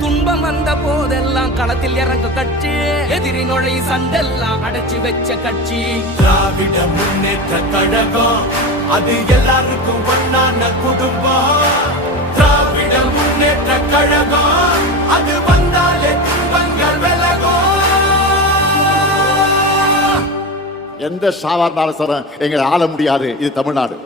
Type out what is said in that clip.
துன்பம் வந்த போதெல்லாம் களத்தில் இறங்க கட்சி, எதிரி நுழை சண்டெல்லாம் அடைச்சு வச்ச கட்சி. திராவிட முன்னேற்ற கழகம் அது எல்லாருக்கும் ஒன்னான குடும்பம். திராவிட முன்னேற்ற கழகம் அது வந்தாலே துன்பங்கள் விலகும். எந்த சாவா இருந்தாலும் எங்களை ஆள முடியாது. இது தமிழ்நாடு.